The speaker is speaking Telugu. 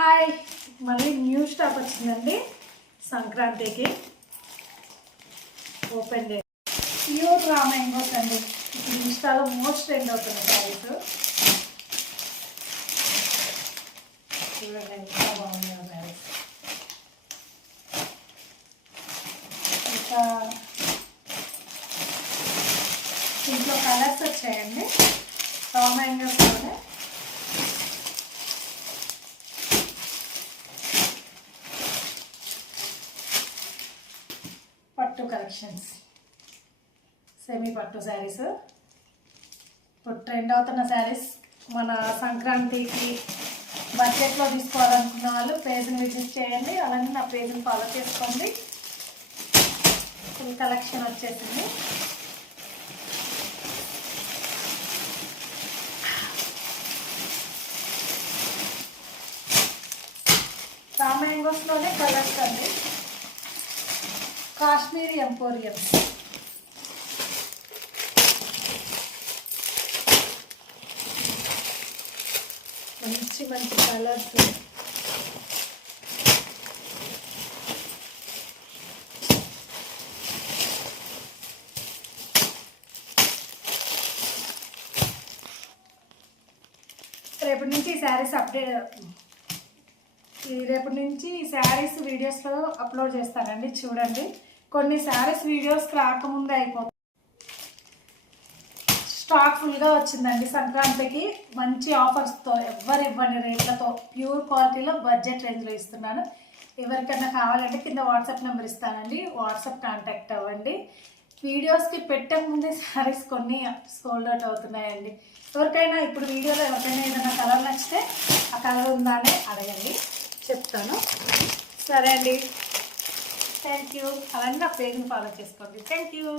హాయ్, మళ్ళీ న్యూ స్టాక్ వచ్చిందండి సంక్రాంతికి. Open day pure raw mangoes అండి. ఇప్పుడు ఇన్స్టాలో మోస్ట్ ట్రెండ్ అవుతున్న శారీస్. చూడండి ఎంత బాగున్నాయో శారీస్. ఇంకా ఇంట్లో కలర్స్ వచ్చాయండి రా మ్యాంగోస్లోనే. పట్టు కలెక్షన్స్, సెమీ పట్టు శారీస్. ఇప్పుడు ట్రెండ్ అవుతున్న శారీస్. మన సంక్రాంతికి బడ్జెట్లో తీసుకోవాలనుకున్న వాళ్ళు పేజ్ని విజిట్ చేయండి, అలానే నా పేజ్ని ఫాలో చేసుకోండి. ఫుల్ కలెక్షన్ వచ్చేసింది. రా మ్యాంగోస్లోనే కలర్స్ అండి. కాశ్మీరీ ఎంపోరియం, మంచి మంచి కలర్స్. రేపటి నుంచి ఈ శారీస్ రేపటి నుంచి ఈ శారీస్ వీడియోస్లో అప్లోడ్ చేస్తానండి. చూడండి, కొన్ని శారీస్ వీడియోస్కి రాకముందే అయిపోతుంది. స్టాక్ ఫుల్గా వచ్చిందండి సంక్రాంతికి. మంచి ఆఫర్స్తో, ఎవ్వరు ఇవ్వని రేట్లతో, ప్యూర్ క్వాలిటీలో బడ్జెట్ రేంజ్లో ఇస్తున్నాను. ఎవరికైనా కావాలంటే కింద వాట్సాప్ నెంబర్ ఇస్తానండి, వాట్సాప్ కాంటాక్ట్ అవ్వండి. వీడియోస్కి పెట్టక ముందే శారీస్ కొన్ని సోల్డ్ అవుట్ అవుతున్నాయండి. ఎవరికైనా ఇప్పుడు వీడియోలో ఎవరికైనా ఏదైనా కలర్ నచ్చితే ఆ కలర్ ఉందా అని అడగండి, చెప్తాను. సరే అండి, థ్యాంక్ యూ. అలానే నా పేజ్ని ఫాలో చేసుకోండి. Thank you.